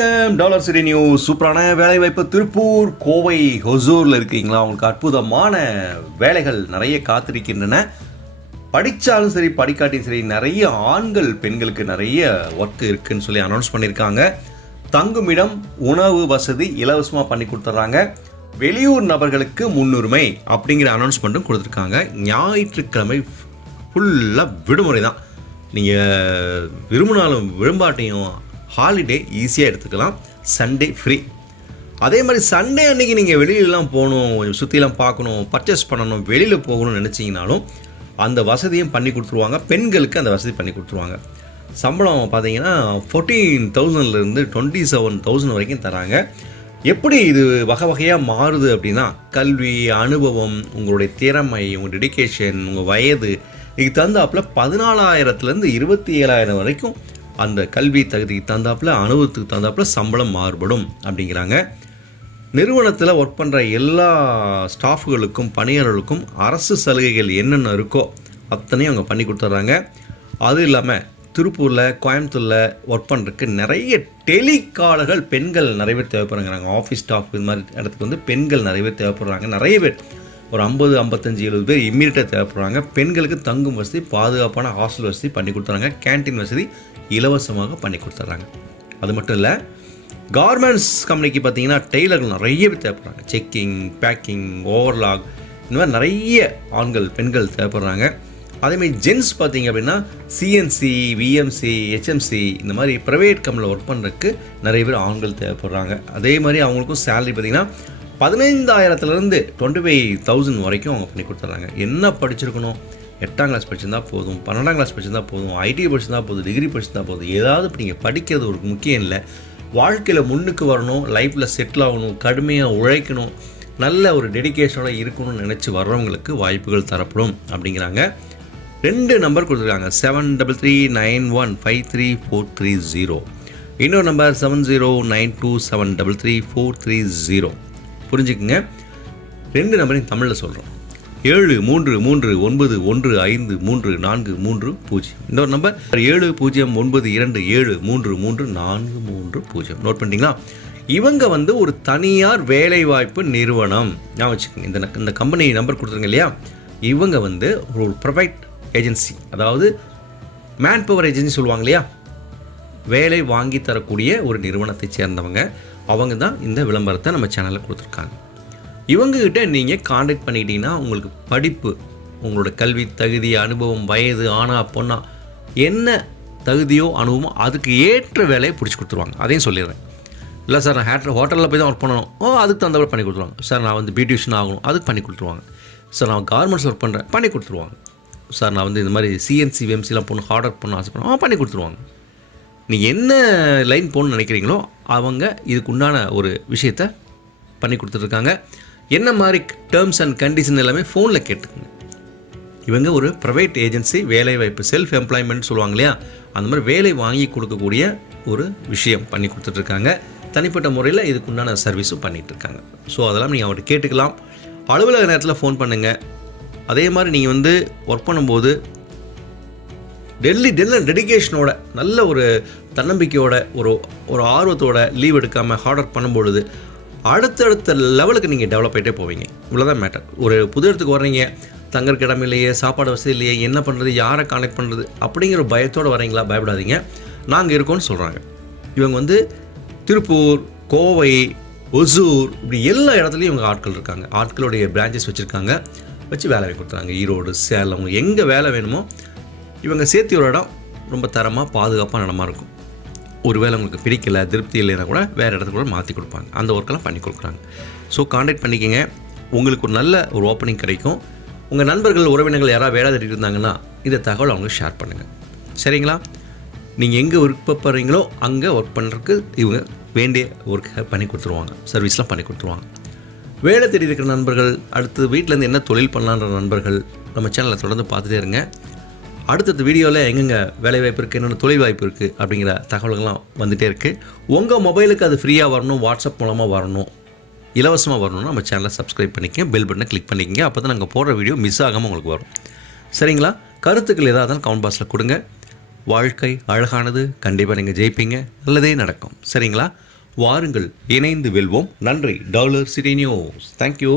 வணக்கம். Dollar city news. சூப்பரான வேலைவாய்ப்பு. திருப்பூர் கோவை ஹொசூரில் இருக்கீங்களா? உங்களுக்கு அற்புதமான வேலைகள் நிறைய காத்திருக்கின்றன. படித்தாலும் சரி படிக்காட்டியும் சரி நிறைய ஆண்கள் பெண்களுக்கு நிறைய ஒர்க் இருக்குன்னு சொல்லி அனௌன்ஸ் பண்ணியிருக்காங்க தங்குமிடம் உணவு வசதி இலவசமாக பண்ணி கொடுத்துட்றாங்க. வெளியூர் நபர்களுக்கு முன்னுரிமை அப்படிங்கிற அனௌன்ஸ்மெண்ட்டும் கொடுத்துருக்காங்க. ஞாயிற்றுக்கிழமை ஃபுல்லாக விடுமுறை தான். நீங்கள் விரும்பினாலும் விரும்பாட்டையும் ஹாலிடே ஈஸியாக எடுத்துக்கலாம். சண்டே ஃப்ரீ அதே மாதிரி சண்டே அன்னைக்கு நீங்கள் வெளியிலலாம் போகணும் கொஞ்சம் சுற்றிலாம் பார்க்கணும் பர்ச்சேஸ் பண்ணணும் வெளியில் போகணும்னு நினச்சிங்கனாலும் அந்த வசதியும் பண்ணி கொடுத்துருவாங்க. பெண்களுக்கு அந்த வசதி பண்ணி கொடுத்துருவாங்க. சம்பளம் பார்த்தீங்கன்னா ஃபோர்டீன் தௌசண்ட்லேருந்து டுவெண்ட்டி செவன் தௌசண்ட் வரைக்கும் தராங்க. எப்படி இது வகை வகையாக மாறுது அப்படின்னா கல்வி அனுபவம் உங்களுடைய திறமை உங்கள் டெடிகேஷன் உங்கள் வயது இதுக்கு தகுந்தாப்புல பதினாலாயிரத்துலேருந்து இருபத்தி ஏழாயிரம் வரைக்கும் அந்த கல்வி தகுதிக்கு தகுந்தாப்புல அனுபவத்துக்கு தகுந்தாப்புல சம்பளம் மாறுபடும் அப்படிங்கிறாங்க. நிறுவனத்தில் ஒர்க் பண்ணுற எல்லா ஸ்டாஃப்களுக்கும் பணியாளர்களுக்கும் அரசு சலுகைகள் என்னென்ன இருக்கோ அத்தனையும் அவங்க பண்ணி கொடுத்துட்றாங்க. அதுவும் இல்லாமல் திருப்பூரில் கோயம்புத்தூரில் ஒர்க் பண்ணுறதுக்கு நிறைய டெலிகாலர்கள் பெண்கள் நிறைய பேர் தேவைப்படுறாங்க. ஆஃபீஸ் ஸ்டாஃப் இது மாதிரி இடத்துக்கு வந்து பெண்கள் நிறைய பேர் தேவைப்படுறாங்க. நிறைய பேர். ஒரு ஐம்பது ஐம்பத்தஞ்சு எழுபது பேர் இம்மீடியட்டாக தேவைப்படுறாங்க. பெண்களுக்கு தங்கும் வசதி பாதுகாப்பான ஹாஸ்டல் வசதி பண்ணி கொடுத்துறாங்க. கேண்டீன் வசதி இலவசமாக பண்ணி கொடுத்துட்றாங்க அது மட்டும் இல்லை கார்மெண்ட்ஸ் கம்பெனிக்கு பார்த்தீங்கன்னா டெய்லர்கள் நிறைய பேர் தேவைப்படுறாங்க. செக்கிங் பேக்கிங் ஓவர்லாக் இந்த மாதிரி நிறைய ஆண்கள் பெண்கள் தேவைப்படுறாங்க. அதேமாதிரி ஜென்ஸ் பார்த்தீங்க அப்படின்னா சிஎன்சி விஎம்சி ஹெச்எம்சி இந்த மாதிரி ப்ரைவேட் கம்பெனியில் ஒர்க் பண்ணுறதுக்கு நிறைய பேர் ஆண்கள் தேவைப்படுறாங்க. அதே மாதிரி அவங்களுக்கும் சேலரி பார்த்தீங்கன்னா பதினைந்தாயிரத்துலேருந்து டுவெண்ட்டி ஃபைவ் தௌசண்ட் வரைக்கும் அவங்க பண்ணி கொடுத்துட்றாங்க. என்ன படிச்சிருக்கணும்? எட்டாம் கிளாஸ் படிச்சிருந்தா போதும் பன்னெண்டாம் கிளாஸ் படிச்சிருந்தா போதும் ஐடி படிச்சிருந்தா போதும் டிகிரி படிச்சிருந்தா போதும். ஏதாவது இப்போ நீங்கள் படிக்கிறது ஒரு முக்கியம் இல்லை. வாழ்க்கையில் முன்னுக்கு வரணும் லைஃப்பில் செட்டில் ஆகணும் கடுமையாக உழைக்கணும் நல்ல ஒரு டெடிகேஷனோட இருக்கணும்னு நினச்சி வர்றவங்களுக்கு வாய்ப்புகள் தரப்படும் அப்படிங்கிறாங்க. ரெண்டு நம்பர் கொடுத்துருக்காங்க. Seven double three nine one five three four three zero இன்னொரு number seven zero nine two seven double three four three zero புரிஞ்சுக்குங்க. ரெண்டு நம்பரையும் தமிழில் சொல்கிறோம் ஏழு மூன்று மூன்று ஒன்பது ஒன்று ஐந்து மூன்று நான்கு மூன்று பூஜ்ஜியம். இன்னொரு நம்பர். ஏழு பூஜ்ஜியம் ஒன்பது இரண்டு ஏழு மூன்று மூன்று நான்கு மூன்று பூஜ்ஜியம். நோட் பண்ணிட்டீங்களா? இவங்க வந்து ஒரு தனியார் வேலைவாய்ப்பு நிறுவனம். நான் வச்சுக்கோங்க. இந்த இந்த கம்பெனி நம்பர் கொடுத்துருங்க இல்லையா? இவங்க வந்து ஒரு ப்ரொவைட் ஏஜென்சி அதாவது மேன் பவர் ஏஜென்சி சொல்லுவாங்க இல்லையா? வேலை வாங்கி தரக்கூடிய ஒரு நிறுவனத்தை சேர்ந்தவங்க. அவங்க தான் இந்த விளம்பரத்தை நம்ம சேனலில் கொடுத்துருக்காங்க. இவங்ககிட்ட நீங்கள் காண்டாக்ட் பண்ணிக்கிட்டீங்கன்னா உங்களுக்கு படிப்பு உங்களோட கல்வி தகுதி அனுபவம் வயது ஆனா பொண்ணா என்ன தகுதியோ அனுபவமோ அதுக்கு ஏற்ற வேலையை பிடிச்சி கொடுத்துருவாங்க. அதையும் சொல்லிடுறேன். இல்லை சார் நான் ஹேட்டர் ஹோட்டலில் போய் தான் ஒர்க் பண்ணணும். ஓ அதுக்கு தகுந்த பண்ணி கொடுத்துருவாங்க. சார் நான் வந்து பியூட்டிஷன் ஆகணும். அதுக்கு பண்ணி கொடுத்துருவாங்க. சார் நான் கார்மெண்ட்ஸ் ஒர்க் பண்ணுறேன் பண்ணி கொடுத்துருவாங்க. சார் நான் வந்து இந்த மாதிரி சிஎன்சி வெம்சிலாம் போகணும் ஹார்ட் ஒர்க் பண்ண ஆசைப்படணும். பண்ணி கொடுத்துருவாங்க. நீங்கள் என்ன லைன் போகணும்னு நினைக்கிறீங்களோ அவங்க இதுக்கு உண்டான ஒரு விஷயத்த பண்ணி கொடுத்துட்ருக்காங்க. என்ன மாதிரி டேர்ம்ஸ் அண்ட் கண்டிஷன் எல்லாமே ஃபோனில் கேட்டுக்குங்க. இவங்க ஒரு ப்ரைவேட் ஏஜென்சி வேலைவாய்ப்பு செல்ஃப் எம்ப்ளாய்மெண்ட் சொல்லுவாங்க இல்லையா? அந்த மாதிரி வேலை வாங்கி கொடுக்கக்கூடிய ஒரு விஷயம் பண்ணி கொடுத்துட்ருக்காங்க. தனிப்பட்ட முறையில் இதுக்கு உண்டான சர்வீஸும் பண்ணிகிட்டு இருக்காங்க ஸோ அதெல்லாம் நீங்கள் அவர்கிட்ட கேட்டுக்கலாம். அலுவலக நேரத்தில் ஃபோன் பண்ணுங்கள் அதே மாதிரி நீங்கள் வந்து ஒர்க் பண்ணும்போது டெல்லி டெல்லி டெடிகேஷனோட நல்ல ஒரு தன்னம்பிக்கையோட ஒரு ஒரு ஆர்வத்தோட லீவ் எடுக்காமல் ஹார்ட் ஒர்க் பண்ணும்பொழுது அடுத்தடுத்த லெவலுக்கு நீங்கள் டெவலப் ஆகிட்டே போவீங்க. இவ்வளோதான் மேட்டர் ஒரு புது இடத்துக்கு வர்றீங்க தங்கறக்கு இடம் இல்லையே சாப்பாடு வசதி இல்லையே என்ன பண்ணுறது யாரை கனெக்ட் பண்ணுறது அப்படிங்கிற பயத்தோடு வரீங்களா பயப்படாதீங்க. நாங்கள் இருக்கோம்னு சொல்கிறாங்க இவங்க வந்து திருப்பூர் கோவை ஒசூர் இப்படி எல்லா இடத்துலையும் இவங்க ஆட்கள் இருக்காங்க. ஆட்களுடைய பிரான்ச்சஸ் வச்சுருக்காங்க. வச்சு வேலை கொடுத்துறாங்க. ஈரோடு சேலம் எங்கே வேலை வேணுமோ இவங்க சேர்த்து ஒரு இடம் ரொம்ப தரமாக பாதுகாப்பான இடமா இருக்கும். ஒருவேளை உங்களுக்கு பிடிக்கல திருப்தி இல்லைன்னா கூட வேறு இடத்துக்கு கூட மாற்றி கொடுப்பாங்க. அந்த ஒர்க்கெல்லாம் பண்ணி கொடுக்குறாங்க. ஸோ காண்டாக்ட் பண்ணிக்கங்க. உங்களுக்கு ஒரு நல்ல ஒரு ஓப்பனிங் கிடைக்கும். உங்கள் நண்பர்கள் உறவினர்கள் யாராவது வேலை தேடிட்டு இருந்தாங்கன்னா இந்த தகவல் அவங்களுக்கு ஷேர் பண்ணுங்கள் சரிங்களா? நீங்கள் எங்கே விருப்பப்படுறீங்களோ அங்கே ஒர்க் பண்ணுறதுக்கு இவங்க வேண்டிய ஒர்க்கை பண்ணி கொடுத்துருவாங்க. சர்வீஸ்லாம் பண்ணி கொடுத்துருவாங்க. வேலை தேடி இருக்கிற நண்பர்கள் அடுத்து வீட்டிலேருந்து என்ன தொழில் பண்ணலான்ற நண்பர்கள் நம்ம சேனலை தொடர்ந்து பார்த்துட்டே இருங்க. அடுத்தடுத்த வீடியோவில் எங்கெங்கே வேலைவாய்ப்பு இருக்குது என்னென்ன தொழில் வாய்ப்பு இருக்குது அப்படிங்கிற தகவல்கள்லாம் வந்துகிட்டே இருக்குது உங்கள் மொபைலுக்கு அது ஃப்ரீயாக வரணும் வாட்ஸ்அப் மூலமாக வரணும் இலவசமாக வரணும்னா நம்ம சேனலை சப்ஸ்கிரைப் பண்ணிக்கங்க பெல் பட்டனை கிளிக் பண்ணிக்கங்க அப்போ தான் நாங்கள் போடுற வீடியோ மிஸ் ஆகாமல் உங்களுக்கு வரும். சரிங்களா? கருத்துக்கள் எதாக இருந்தாலும் கமெண்ட் பாக்ஸில் கொடுங்க. வாழ்க்கை அழகானது கண்டிப்பாக நீங்கள் ஜெயிப்பீங்க. நல்லதே நடக்கும். சரிங்களா? வாருங்கள் இணைந்து வெல்வோம். நன்றி. Dollar city news. தேங்க்யூ